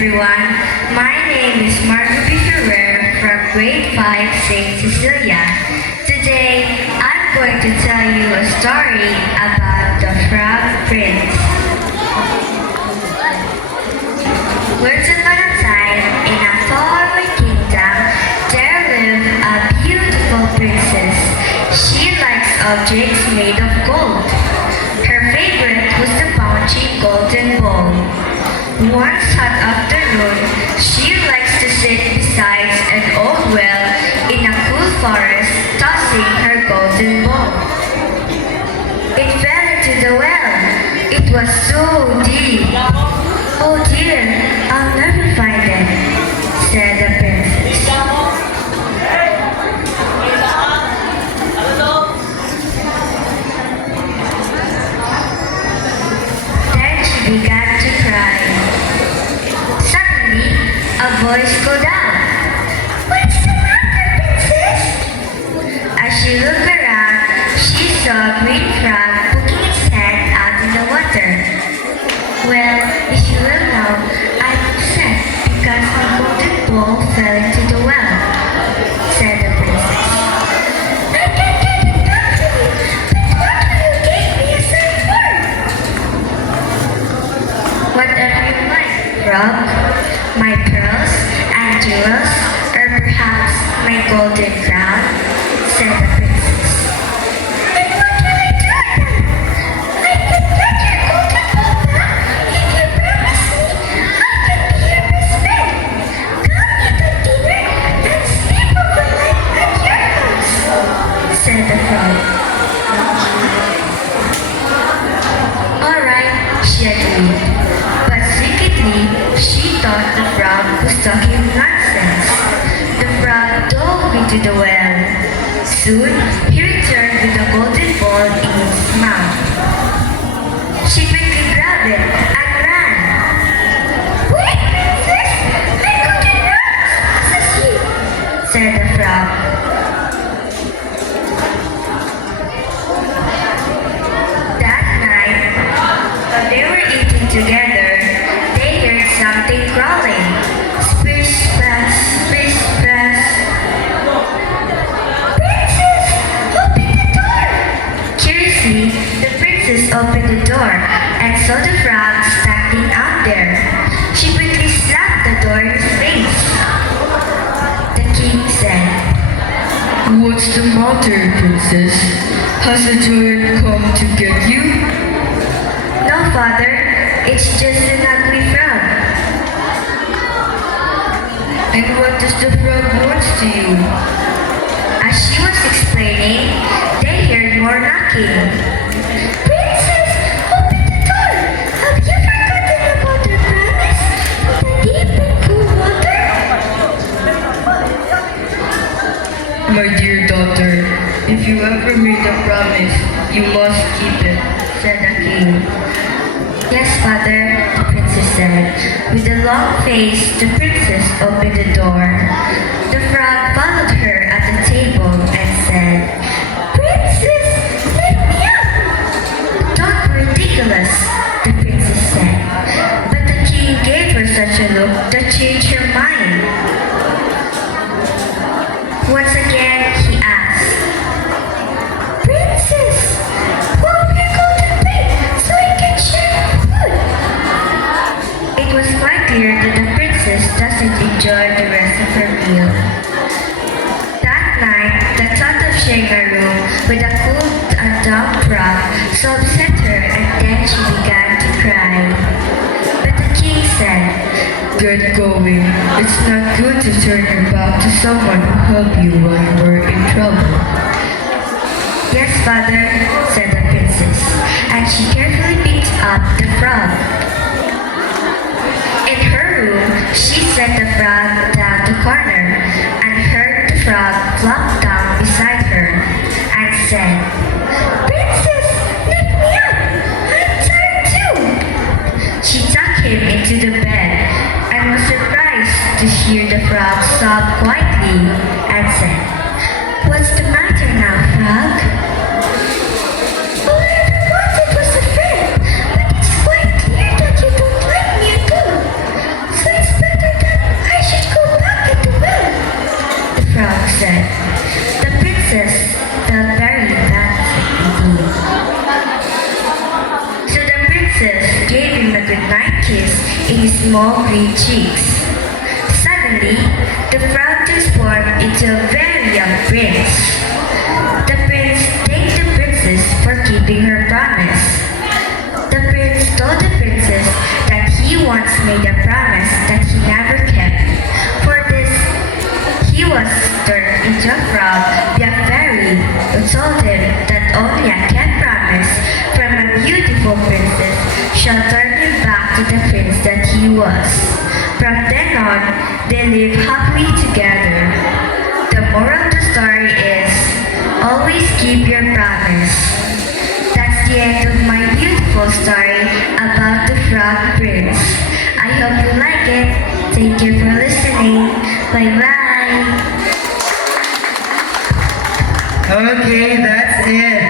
everyone. My name is Margaret Ferrer from grade 5 St. Cecilia. Today, I'm going to tell you a story about the Frog Prince. Once upon a time, in a faraway kingdom, there lived a beautiful princess. She likes objects made of gold. Her favorite was the bouncy golden bowl. One hot afternoon, she likes to sit beside an old well in a cool forest, tossing her golden bowl. It fell into the well. It was so deep. Oh dear, I'll never find it, said the princess. Then she began to cry. Suddenly, a voice called out, "What's the matter, princess?" As she looked around, she saw a green frog poking its head out in the water. "Well, if you will know, I'm upset because my golden bowl fell into the well," said the princess. "I can get it back to you, but what will you give me as a reward?" "Whatever you like, frog. My pearls and jewels, or perhaps my golden crown," said the princess. "And what will I do with that? I could get your golden bowl back if you promise me I can be your best friend. Come eat at dinner and sleep overnight at your house," said the frog. All right, she agreed. But secretly, she thought the frog was talking nonsense. The frog dove into the well. Soon, he returned with a golden ball in his mouth. She quickly grabbed it and ran. "Wait, princess! I couldn't run as fast as you," said the frog. That night, while they were eating together, they heard something crawling. Splish, splash, splish, splash. "Princess, open the door!" Curiously, the princess opened the door and saw the frog standing out there. She quickly slapped the door in his face. The king said, "What's the matter, princess? Has a giant come to get you?" "No, father, it's just an ugly frog." And what does the frog want to you? As she was explaining, they heard more knocking. "Princess, open the door! Have you forgotten about your promise with the deep and cool water?" My dear daughter, if you ever made a promise, you must keep it, said the king. "Yes, father," the princess said. With a long face, the princess opened the door. The frog followed her at the table and said, "Princess, let me up!" "Don't be ridiculous," the princess said. But the king gave her such a look that changed her mind. Once again, he asked, "Princess, pull your golden plate so I can share your food." It was quite clear that the princess doesn't enjoy the rest of her meal. That night, the thought of sharing a room with a cool and dumb frog so upset her, and then she began to cry. But the king said, Get going. It's not good to turn your back to someone who helped you when you were in trouble. "Yes, father," said the princess, and she carefully picked up the frog. In her room, she set the frog down the corner and heard the frog flop down beside her and said, "Princess, lift me up! I'm tired too!" She tucked him into the bed and was surprised to hear the frog sob quietly and said, "What's the matter now, frog?" "All I ever wanted was a friend, but it's quite clear that you don't like me at all. So it's small green cheeks. Suddenly, the frog transformed into a very young prince. The prince thanked the princess for keeping her promise. The prince told the princess that he once made a promise that he never kept. For this, he was turned into a frog by a fairy who told him that only a kept promise from a beautiful princess shall turn him back to the prince that he was. From then on, they lived happily together. The moral of the story is, always keep your promise. That's the end of my beautiful story about the Frog Prince. I hope you like it. Thank you for listening. Bye-bye. Okay, that's it.